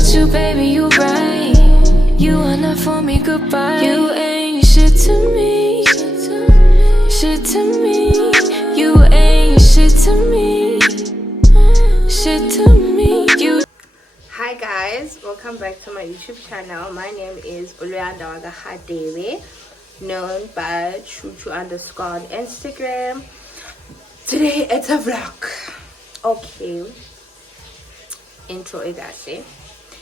with you, baby, you right. You are not for me, goodbye. You ain't shit to me. Shit to me. You ain't shit to me. Shit to me. You. Hi guys, welcome back to my YouTube channel. My name is Uluyandawaga Hadewe, known by Chuchu underscore on Instagram. Today it's a vlog. Okay, intro igase.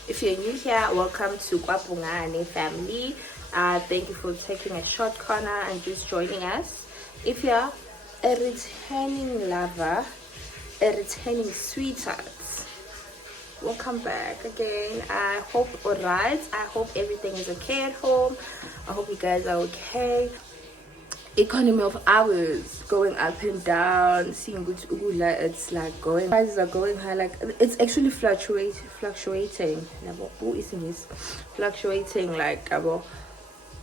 If you're new here, welcome to Kwapungane family. Thank you for taking a short corner and just joining us. If you're a returning lover, a returning sweetheart, welcome back again. I hope alright. I hope everything is okay at home. I hope you guys are okay. Economy of hours going up and down, seeing good ugula, it's like going, prices are going high, like it's actually fluctuating. Who is in this? Fluctuating, like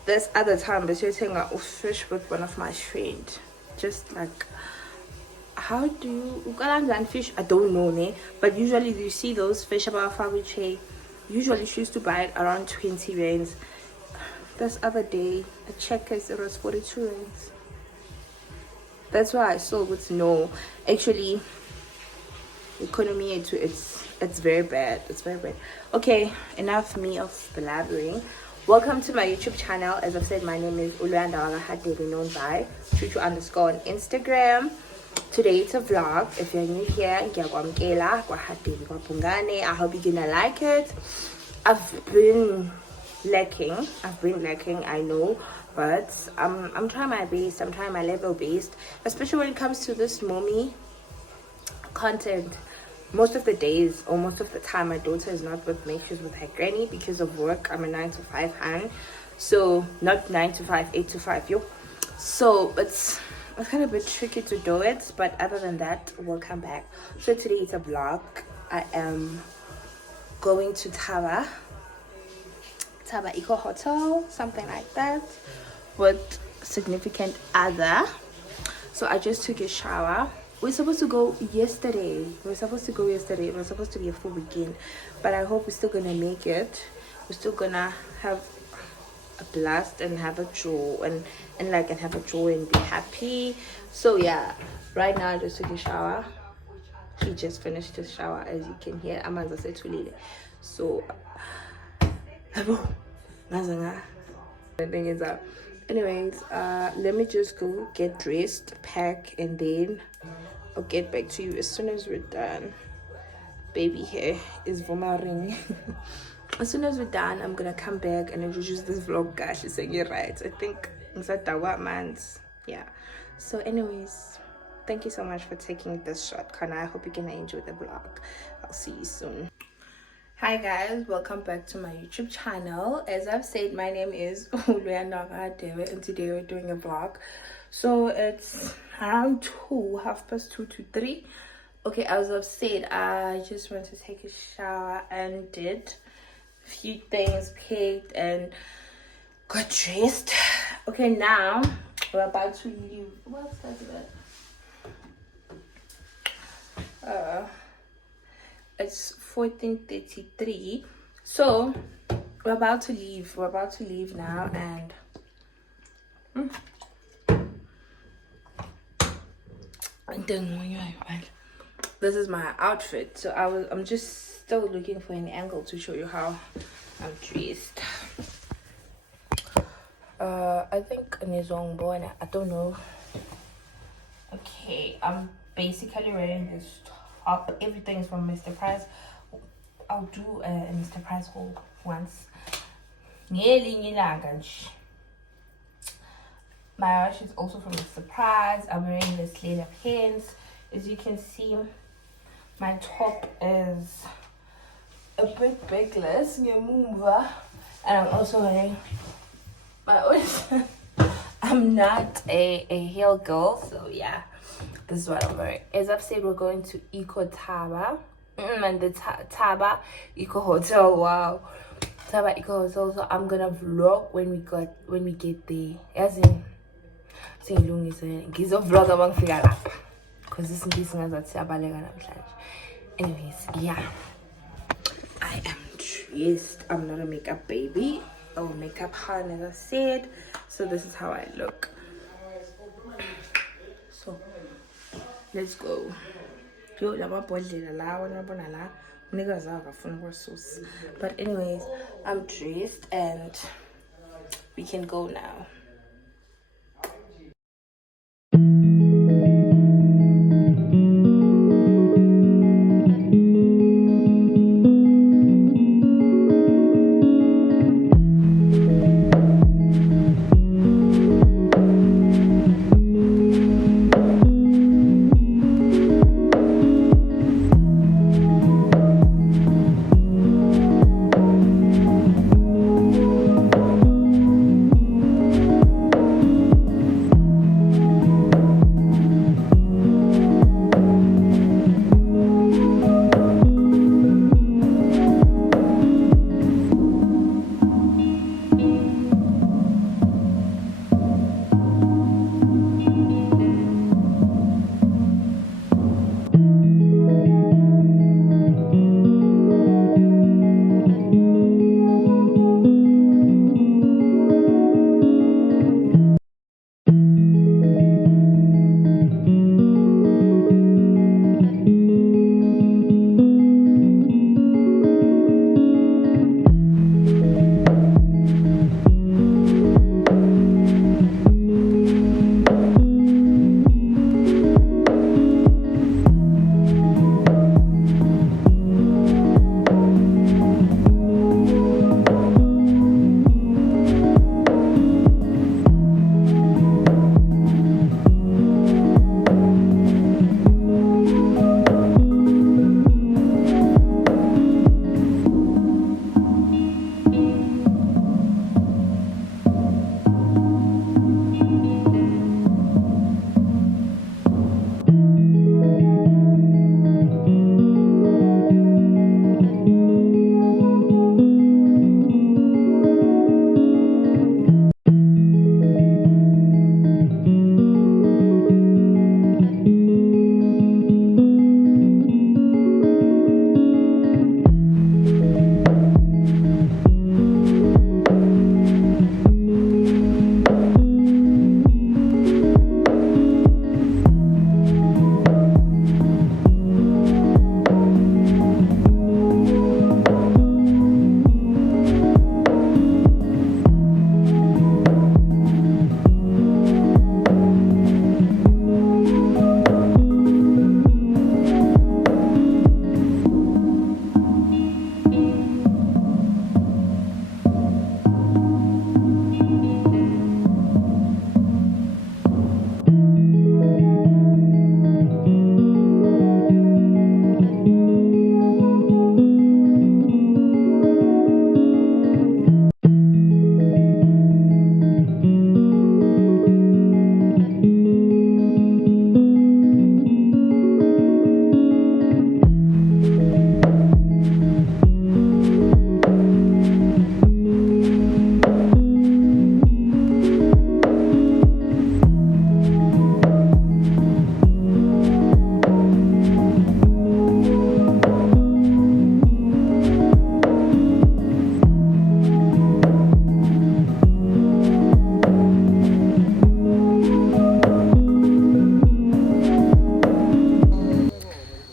this other time but you're saying a fish with one of my friends. Just like, how do you fish? I don't know, ne? But usually you see those fish about Fabuche. Usually she used to buy it around 20 rands. This other day I checked it was 42 rands. That's why I saw good to know. Actually, economy it's very bad. It's very bad. Okay, enough me of blabbering. Welcome to my YouTube channel. As I've said, my name is Uluyandawaga Hadewe, known by Chuchu underscore on Instagram. Today it's a vlog. If you're new here, I hope you're gonna like it. I've been lacking, I know, but I'm trying my best. I'm trying my level best, especially when it comes to this mommy content. Most of the days or most of the time my daughter is not with me, she's with her granny because of work. I'm a 9 to 5 hand, so not 9 to 5, 8 to 5, yo. So it's kind of a bit tricky to do it, but other than that, welcome back. So today it's a vlog. I am going to Thaba Eco hotel, something like that, with significant other. So I just took a shower. We're supposed to go yesterday. It was supposed to be a full weekend, but I hope we're still gonna make it. We're still gonna have a blast and have a joy and have a joy and be happy. So yeah, right now I just took a shower. He just finished his shower, as you can hear. Amanza said to Lily. So the thing is that anyways, let me just go get dressed, pack, and then I'll get back to you as soon as we're done. Baby hair is vomiting. As soon as we're done, I'm gonna come back and introduce this vlog. Gosh, she's saying it right. I think it's at Taba man's. Yeah. So anyways, thank you so much for taking this short corner. I hope you're gonna enjoy the vlog. I'll see you soon. Hi guys, welcome back to my YouTube channel. As I've said, my name is Uluyandawaga Hadewe, and today we're doing a vlog. So it's around 2:30 to 3. Okay, as I've said, I just went to take a shower and did a few things, picked and got dressed. Okay, now we're about to leave. What's that? It's 14:33, so we're about to leave now, and this is my outfit. So I'm just still looking for an angle to show you how I'm dressed. I think I don't know. Okay, I'm basically wearing this top. Everything is from Mr. Price. I'll do a Mr. Price haul once. My wash is also from Mr. Price. I'm wearing this leather pants. As you can see, my top is a bit backless, and I'm also wearing my own. I'm not a heel girl, so yeah, this is what I'm wearing. As I've said, we're going to Eco Taba and the Thaba Eco hotel. Wow, Thaba Eco hotel. So I'm gonna vlog when we get there. As in, ngizovlog abangifika lapha because this is ngazathi siyabaleka namhlanje. Anyways, yeah, I am dressed. I'm not a makeup baby or makeup hun, as I said. So this is how I look. So let's go. But anyways, I'm dressed and we can go now.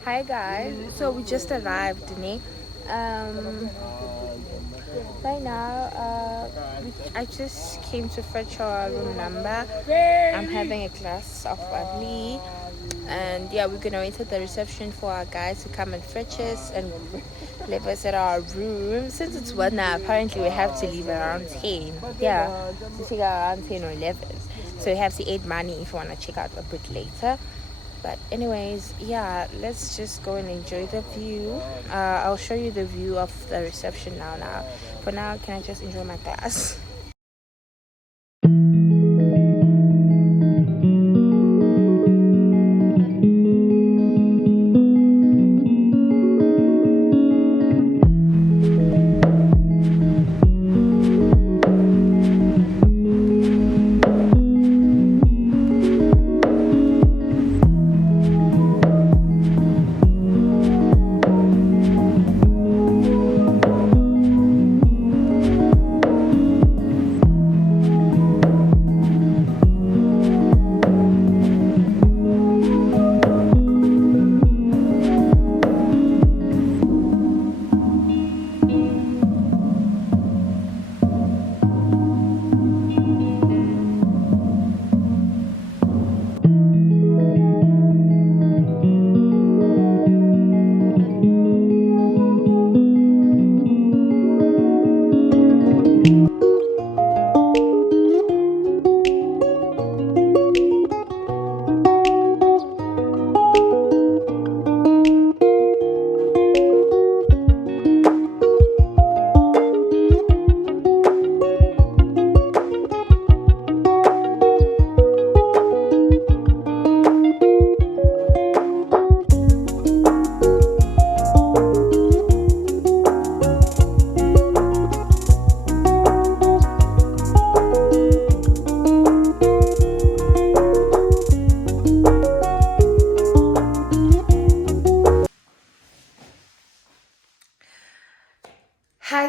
Hi guys, so we just arrived, right now I just came to fetch our room number. I'm having a glass of bubbly, and yeah, we're gonna wait at the reception for our guys to come and fetch us and leave us at our room. Since it's 1 now, apparently we have to leave around 10. Yeah, to check out around 10 or 11, so you have to add money if you want to check out a bit later. But anyways, yeah, let's just go and enjoy the view. I'll show you the view of the reception now. For now, can I just enjoy my glass? Hi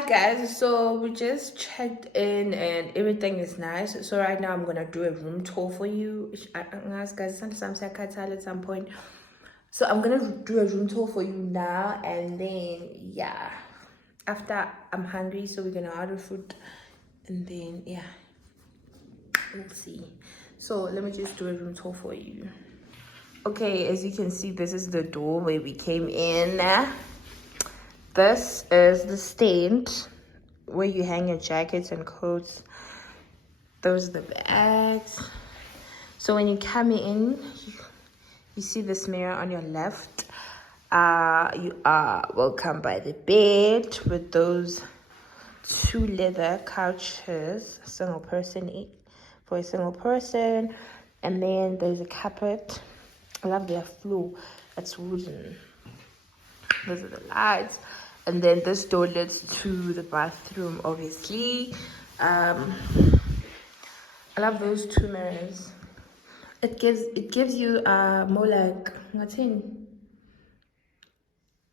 guys, so we just checked in and everything is nice. So right now I'm gonna do a room tour for you. Guys, at some point. So I'm gonna do a room tour for you now, and then yeah, after I'm hungry, so we're gonna order food, and then yeah, we'll see. So let me just do a room tour for you. Okay, as you can see, this is the door where we came in. This is the stand where you hang your jackets and coats. Those are the bags. So when you come in, you see this mirror on your left. You are welcomed by the bed with those 2 leather couches, single person for a single person. And then there's a carpet. I love their floor. It's wooden. Those are the lights. And then this door leads to the bathroom, obviously. I love those 2 mirrors. It gives you more like what's in,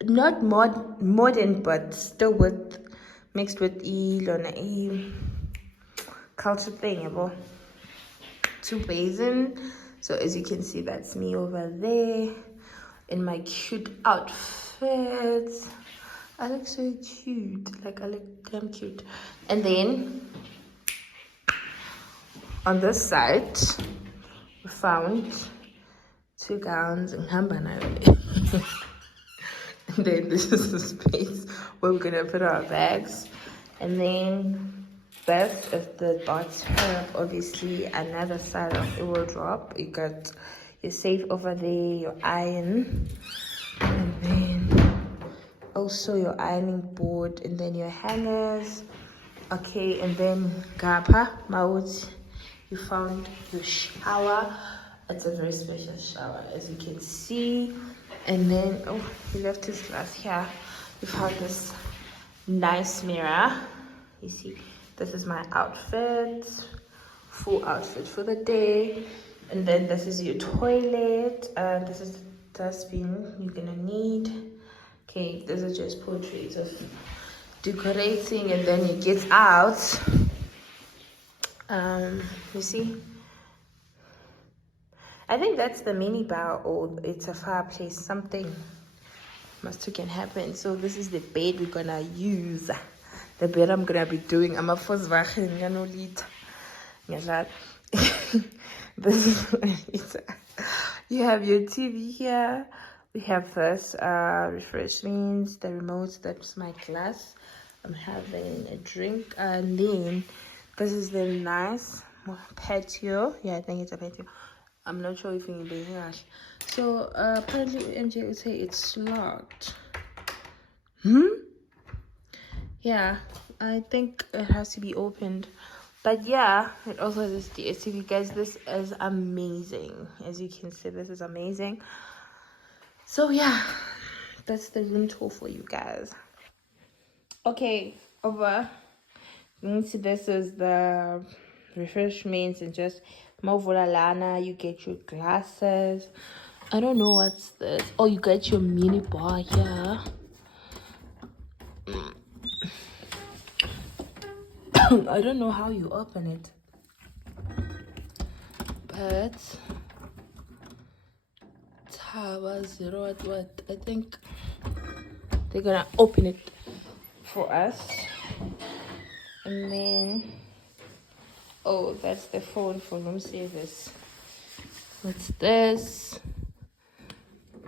not modern, but still with mixed with culture thing about 2 basin. So as you can see, that's me over there in my cute outfits. I look so cute. Like I look damn cute. And then on this side we found 2 gowns and hambana. And then this is the space where we're gonna put our bags. And then this is the bathroom, obviously another side of the wardrobe. You got your safe over there, your iron, and then also your ironing board, and then your hangers. Okay, and then gapa mouth, you found your shower. It's a very special shower, as you can see. And then oh, he left his glass here. We found this nice mirror. You see, this is my outfit, full outfit for the day. And then this is your toilet, and this is the dustbin you're gonna need. Okay, these are just portraits of decorating, and then it gets out. You see, I think that's the mini bar, or it's a fireplace, something must can happen. So this is the bed we're gonna use. The bed I'm gonna be doing. I'm a first wagen, this is what it is. You have your TV here. We have this refreshments, the remote. That's my glass. I'm having a drink, and then this is the nice patio. Yeah, I think it's a patio. I'm not sure if you can be here. So apparently MJ would say it's locked. Yeah, I think it has to be opened. But yeah, it also has this DSTV. Guys, this is amazing. As you can see, this is amazing. So yeah, that's the room tour for you guys. Okay, over. This is the refreshments, and just Movula Lana. You get your glasses. I don't know what's this. Oh, you get your mini bar here. I don't know how you open it, but Taba zero what? I think they're gonna open it for us. And then oh, that's the phone for room service. What's this?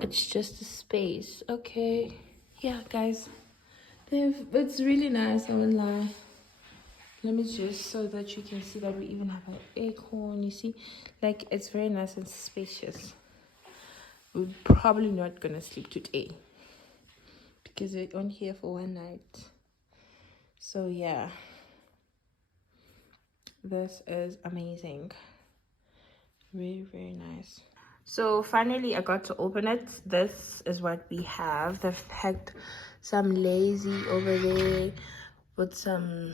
It's just a space. Okay, yeah guys, it's really nice, I won't lie. Let me just, so that you can see that we even have an aircon. You see, like, it's very nice and spacious. We're probably not gonna sleep today because we're on here for one night. So yeah, this is amazing. Very, very nice. So finally I got to open it. This is what we have. They've packed some lazy over there with some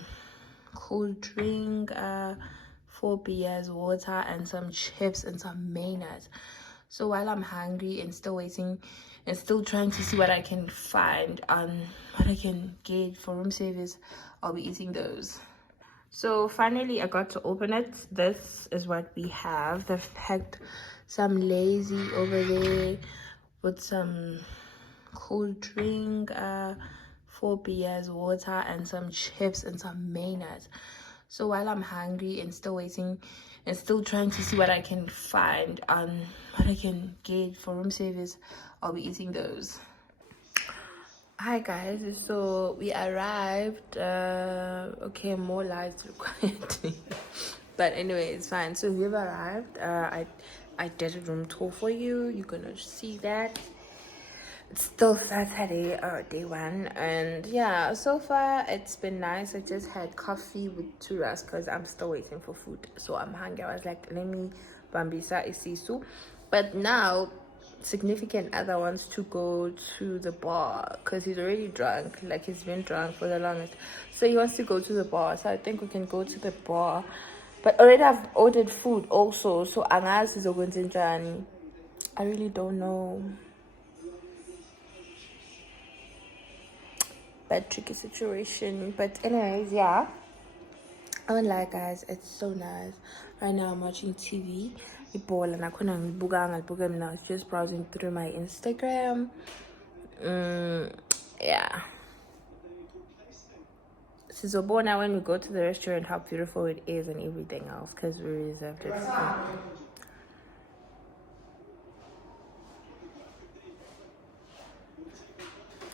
cold drink, 4 beers, water, and some chips and some mayonnaise. So while I'm hungry and still waiting and still trying to see what I can find on what I can get for room service, I'll be eating those. So finally I got to open it. This is what we have. They've packed some lazy over there with some cold drink, 4 beers, water, and some chips and some mayonnaise. So while I'm hungry and still waiting and still trying to see what I can find on what I can get for room service, I'll be eating those. Hi guys, so we arrived. Okay, more lights required. But anyway, it's fine. So we've arrived. I did a room tour for you. You're gonna see that. It's still Saturday, day one, and yeah, so far it's been nice. I just had coffee with churros because I'm still waiting for food, so I'm hungry. I was like, let me bambisa isisu. But now significant other wants to go to the bar because he's already drunk, like he's been drunk for the longest, so he wants to go to the bar. So I think we can go to the bar, but already I've ordered food also, so angazi zokwenza njani. I really don't know. But tricky situation. But anyways, yeah, I won't lie guys, it's so nice. Right now I'm watching TV. And I couldn't now. It's just browsing through my Instagram. Yeah. Sizobona when we go to the restaurant how beautiful it is and everything else, because we reserved it.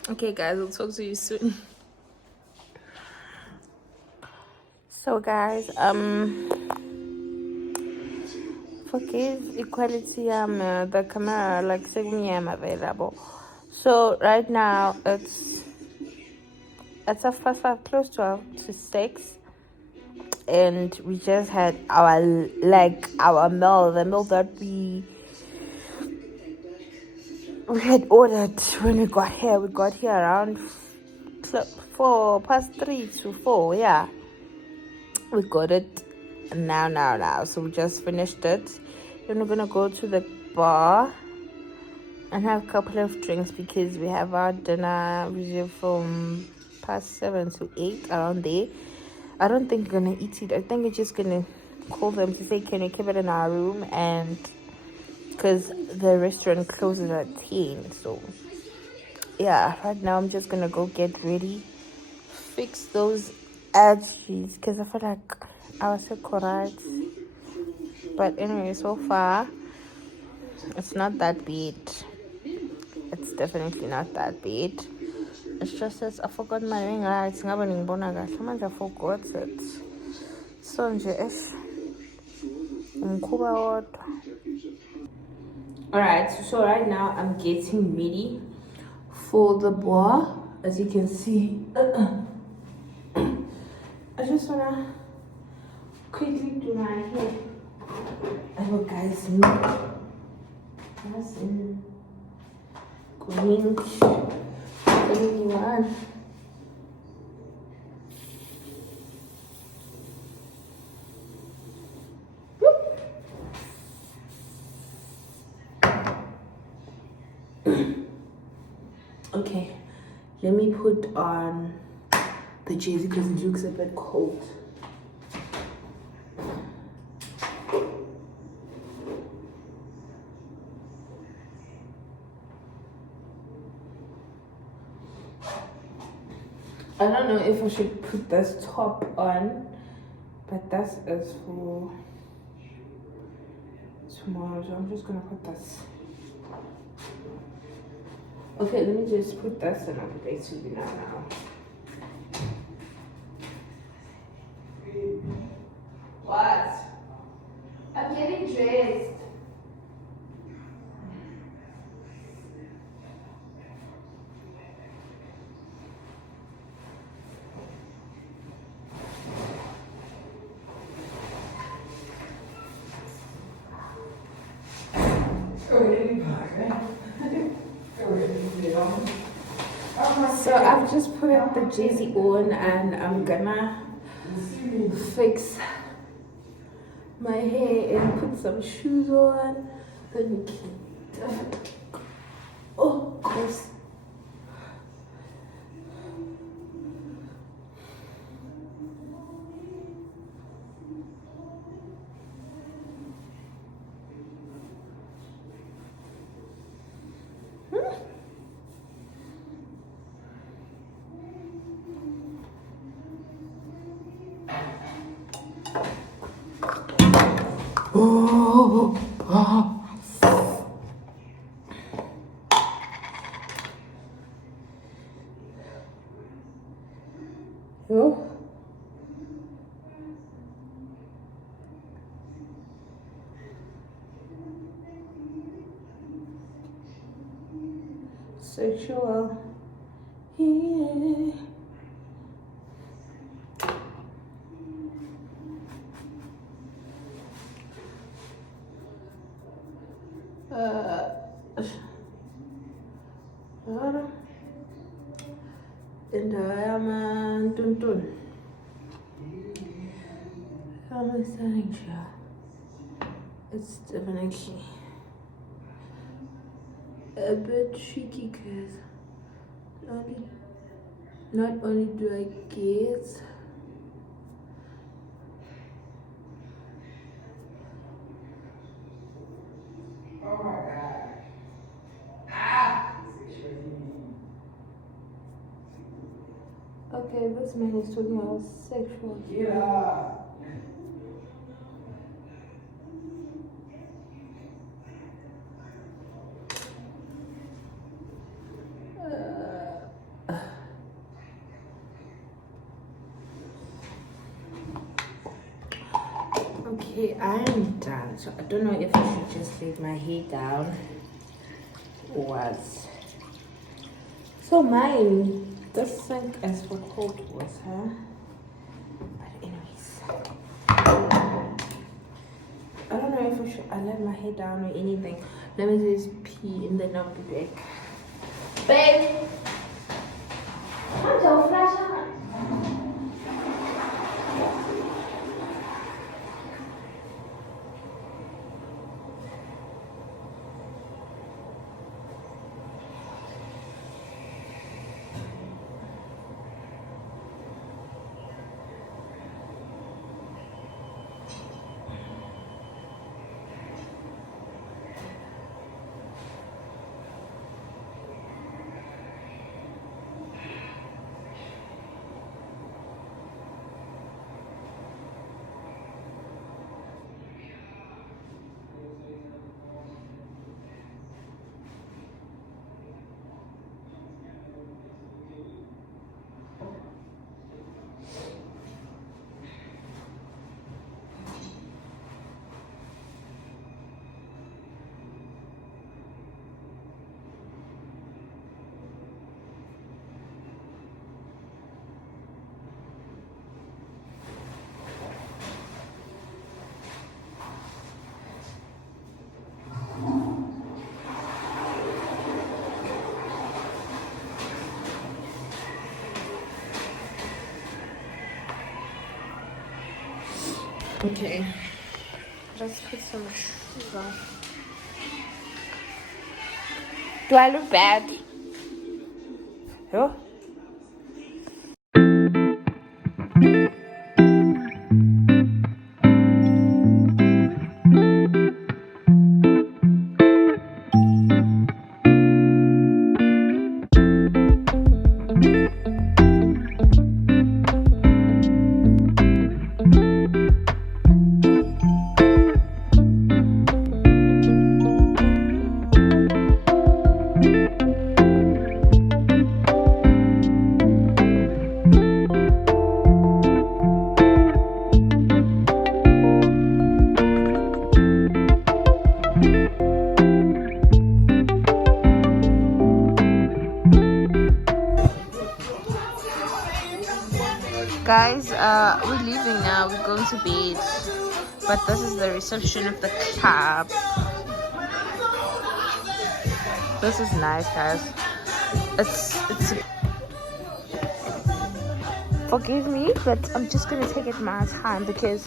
Okay guys, I'll talk to you soon. So guys, for kids equality, the camera like I'm available. So right now it's a fast close to 6, and we just had our meal, the meal that we had ordered when we got here. We got here around 3 to 4. Yeah, we got it now. So we just finished it. Then we're gonna go to the bar and have a couple of drinks because we have our dinner reserved from past 7 to 8, around there. I don't think we're gonna eat it. I think we're just gonna call them to say, can you keep it in our room? And because the restaurant closes at 10, so yeah, right now I'm just gonna go get ready, fix those edges because I feel like I was so correct. But anyway, so far it's not that bad. It's definitely not that bad. It's just that I forgot my ring lights. I forgot it. So alright, so right now I'm getting ready for the bar. As you can see, I just wanna quickly do my hair. I hope guys know. That's in green. Anyone. Okay, let me put on the jersey because it looks a bit cold. I don't know if I should put this top on, but this is for tomorrow, so I'm just gonna put this. Okay, let me just put this in update to you now. So I've just put up the jersey on and I'm gonna fix my hair and put some shoes on. Then oh, gross. Oh, oh. Sexual. Yeah. And I am a tuntun. I'm a saying, it's definitely a bit tricky because not only do I get okay, this man is talking about sexual. Yeah. Okay, I'm done. So I don't know if I should just leave my hair down or what. So mine does sink as for cold water. But anyways, I don't know if I let my hair down or anything. Let me just pee and then I'll be back. Babe! What's your flash on? Okay, let's put some shoes on. Do I look bad? Oh. Guys, we're leaving now. We're going to bed. But this is the reception of the club. This is nice, guys. It's forgive me, but I'm just gonna take it my time because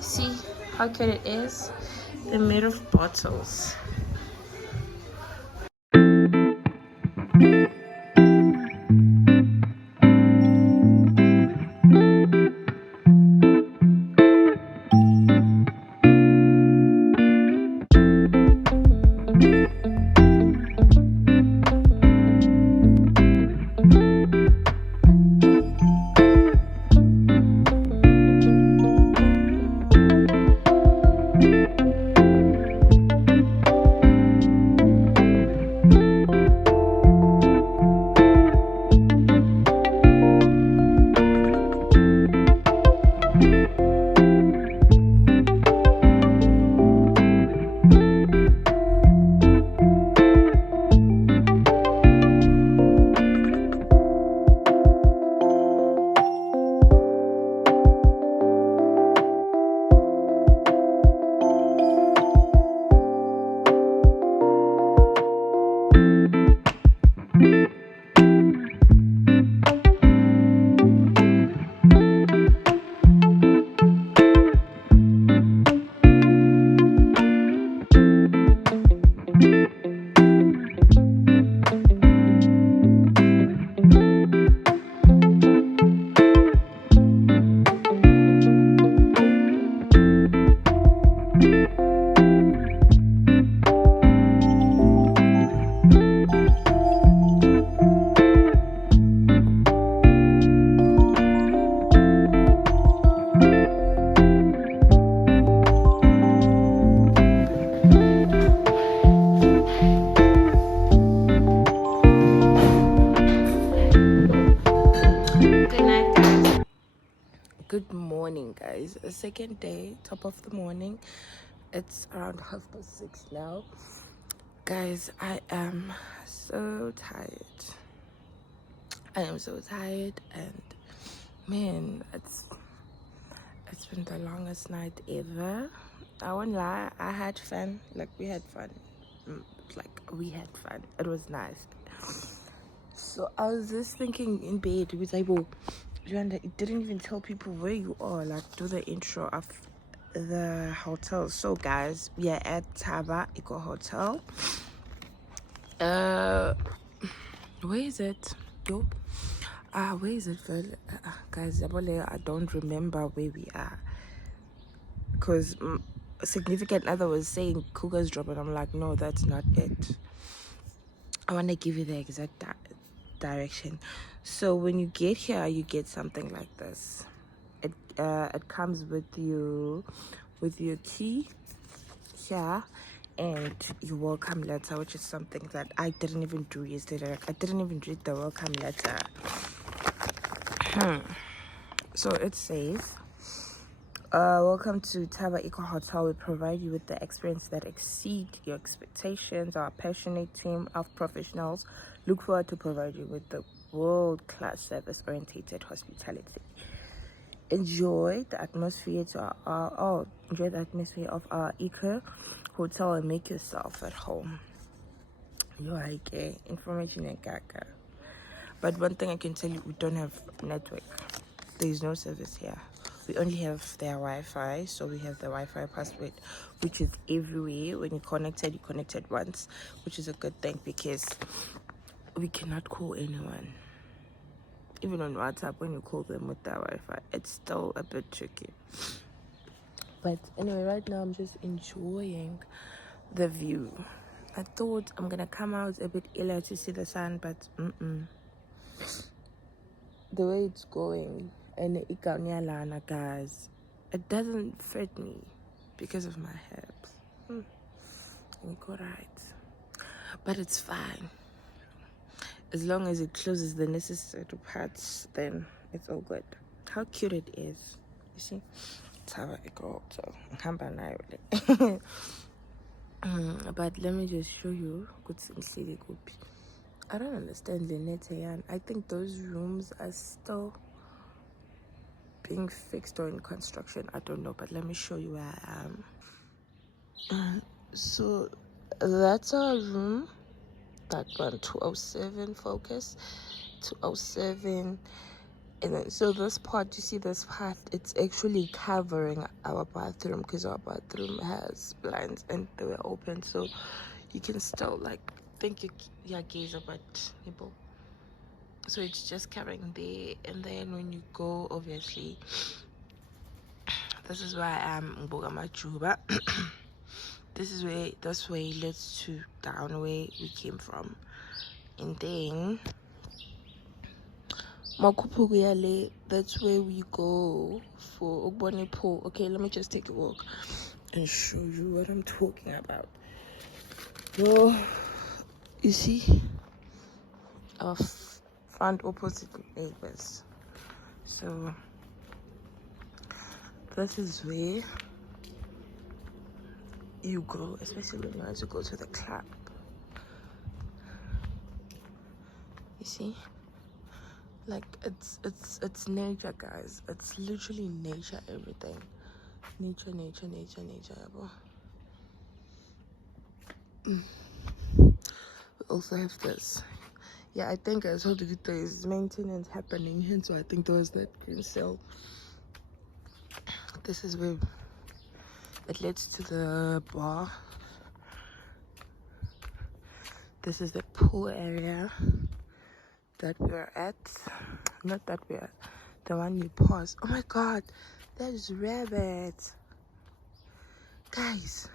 see how cute it is. They're made of bottles. Good morning, guys. A second day, top of the morning. It's around 6:30 now. Guys, I am so tired. I am so tired, and man, it's been the longest night ever. I won't lie, I had fun. Like, we had fun. We had fun. It was nice. So I was just thinking in bed with Ibo, it didn't even tell people where you are. Like, do the intro of the hotel. So guys, we are at Thaba Eco Hotel. Where is it? Yo. Where is it? Guys, I don't remember where we are. Because a significant other was saying Cougar's Drop, and I'm like, no, that's not it. I want to give you the exact direction. So when you get here, you get something like this. It comes with your key here and your welcome letter, which is something that I didn't even do yesterday. Like, I didn't even read the welcome letter. So it says, welcome to Thaba Eco Hotel. We provide you with the experience that exceed your expectations. Our passionate team of professionals look forward to provide you with the world-class service-oriented hospitality. Enjoy the atmosphere of our Eco Hotel and make yourself at home. You like information and gaga. But one thing I can tell you, we don't have network. There is no service here. We only have their Wi-Fi, so we have the Wi-Fi password, which is everywhere. When you connected once, which is a good thing because we cannot call anyone. Even on WhatsApp, when you call them with their Wi-Fi, it's still a bit tricky. But anyway, right now I'm just enjoying the view. I thought I'm gonna come out a bit earlier to see the sun, but the way it's going and the guys, it doesn't fit me because of my hips. Right. But it's fine. As long as it closes the necessary parts, then it's all good. How cute it is. You see? Thaba Eco Hotel. But let me just show you. I don't understand the net. I think those rooms are still being fixed or in construction. I don't know, but let me show you where I am. So that's our room. That one, 207 focus, 207. And then, so this part, you see this part, it's actually covering our bathroom because our bathroom has blinds and they were open, so you can still like think your gaze about nipple. So it's just covering there, and then when you go, obviously, this is where I am in Bogamachuba. This way leads to down where we came from, and then Makupuguyale, that's where we go for Ogboni Pool. Okay, let me just take a walk and show you what I'm talking about. Well, you see our front opposite neighbors. So this is where you go, especially when you want to go to the club. You see? Like it's nature, guys. It's literally nature, everything. Nature. We also have this. Yeah, I think I told you there is maintenance happening here, so I think there was that green cell. This is where it leads to the bar. This is the pool area that we're at. Not that we're at, the one you pause. Oh my god, there's rabbits. Guys,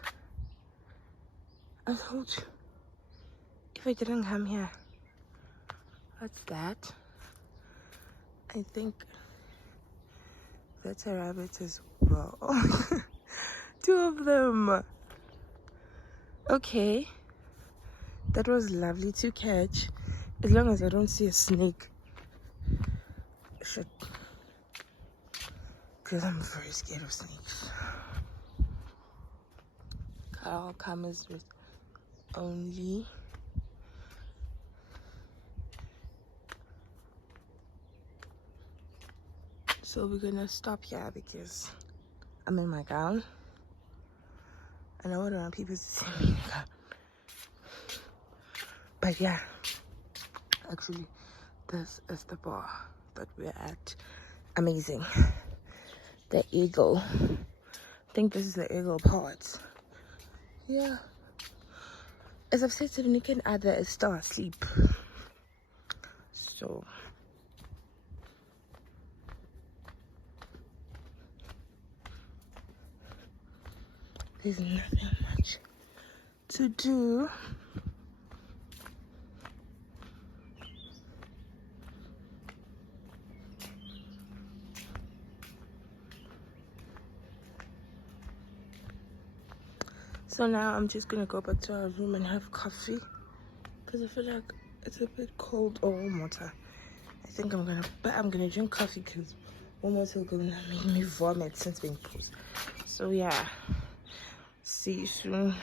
I told you, if I didn't come here. What's that? I think that's a rabbit as well. Two of them. Okay, that was lovely to catch, as long as I don't see a snake. Shit, because I'm very scared of snakes. Carl comes with only so we're gonna stop here because I'm in my gown and I don't want people to see me in the gown. But yeah, actually this is the bar that we're at. Amazing. The eagle. I think this is the eagle part. Yeah. As I've said, significant other is still asleep. So there's nothing much to do. So now I'm just gonna go back to our room and have coffee because I feel like it's a bit cold. or warm water. I think I'm gonna drink coffee because warm water is gonna make me vomit since being posed. So yeah, see you soon.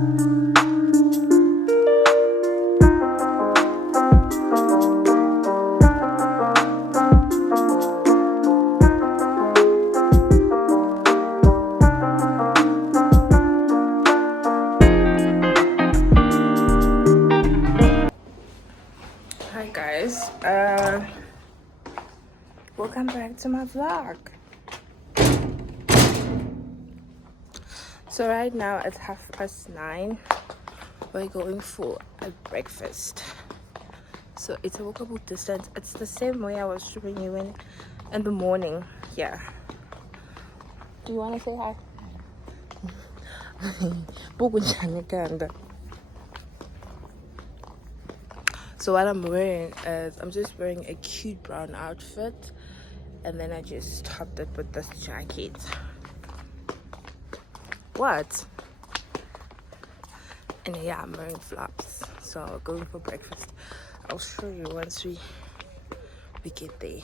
Hi guys, welcome back to my vlog. So right now it's 9:30. We're going for a breakfast. So it's a walkable distance. It's the same way I was showing you in the morning. Yeah. Do you want to say hi? So what I'm wearing is, I'm just wearing a cute brown outfit, and then I just topped it with this jacket. What? And yeah, I'm wearing flops. So we're going for breakfast. I'll show you once we get there.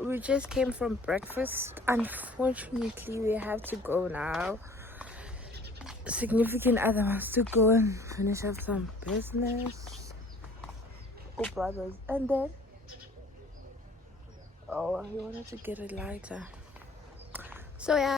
We just came from breakfast. Unfortunately, we have to go now. Significant other wants to go and finish up some business. Oh, brothers. And then, oh, he wanted to get a lighter. So yeah.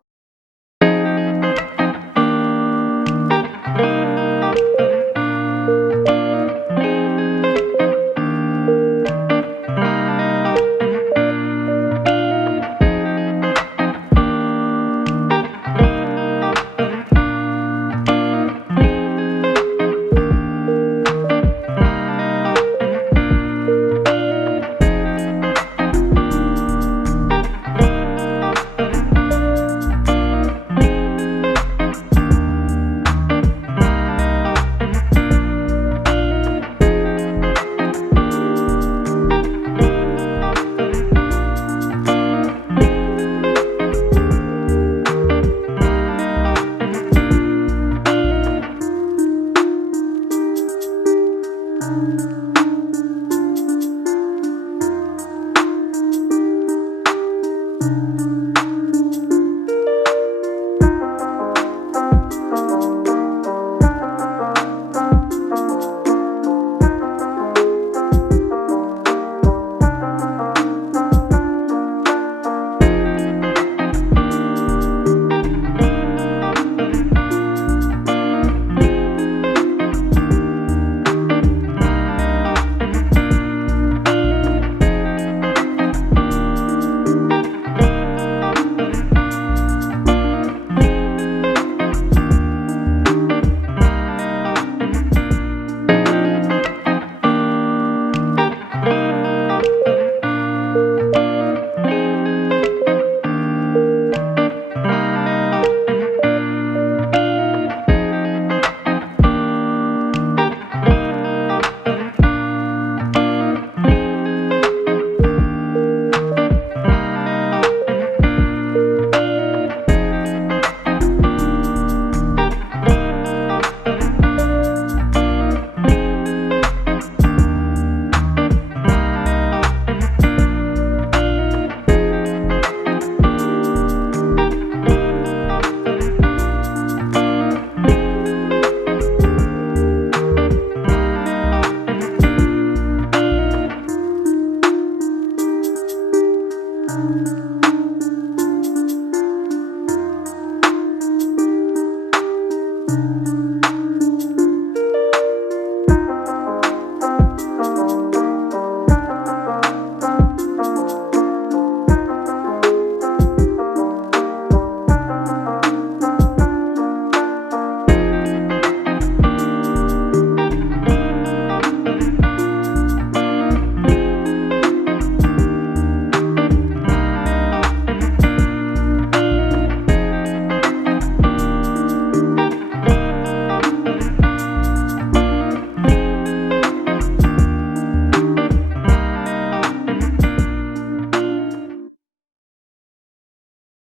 Bye.